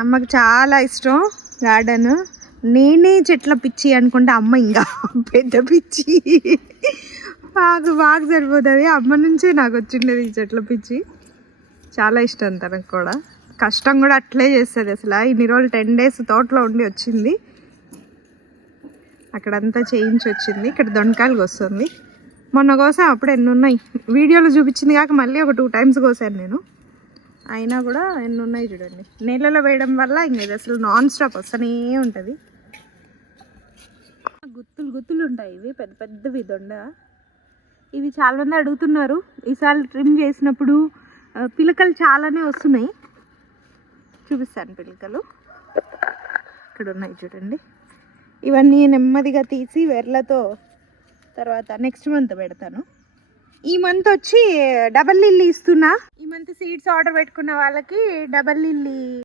అమ్మకి చాలా ఇష్టం గార్డెన్. నేనే చెట్ల పిచ్చి అనుకుంటే అమ్మ ఇంకా పెద్ద పిచ్చి. నాకు బాగా సరిపోతుంది. అమ్మ నుంచే నాకు వచ్చిండేది ఈ చెట్ల పిచ్చి. చాలా ఇష్టం తనకు కూడా. కష్టం కూడా అట్లే చేస్తుంది. అసలు ఇన్ని రోజులు 10 days తోటలో ఉండి వచ్చింది. అక్కడంతా చేయించి వచ్చింది. ఇక్కడ దొండకాయలు వస్తుంది. మొన్న కోసం అప్పుడు ఎన్ని ఉన్నాయి వీడియోలో చూపించింది కాక మళ్ళీ ఒక 2 times కోసాను నేను. అయినా కూడా ఎన్ని ఉన్నాయి చూడండి. నీళ్ళలో వేయడం వల్ల ఇంక ఇది అసలు నాన్ స్టాప్ వస్తూనే ఉంటుంది. గుత్తులు గుత్తులు ఉంటాయి ఇవి, పెద్ద పెద్దవి దొండ. ఇవి చాలామంది అడుగుతున్నారు. ఈసారి ట్రిమ్ చేసినప్పుడు పిలకలు చాలానే వస్తున్నాయి. చూపిస్తాను పిలకలు. ఇక్కడ ఉన్నాయి చూడండి. ఇవన్నీ నెమ్మదిగా తీసి వెర్లతో తర్వాత నెక్స్ట్ మంత్ పెడతాను. ఈ మంత్ వచ్చి డబల్ లిల్లీ ఇస్తున్నా. ఈ మంత్ సీడ్స్ ఆర్డర్ పెట్టుకున్న వాళ్ళకి డబల్ లిల్లీ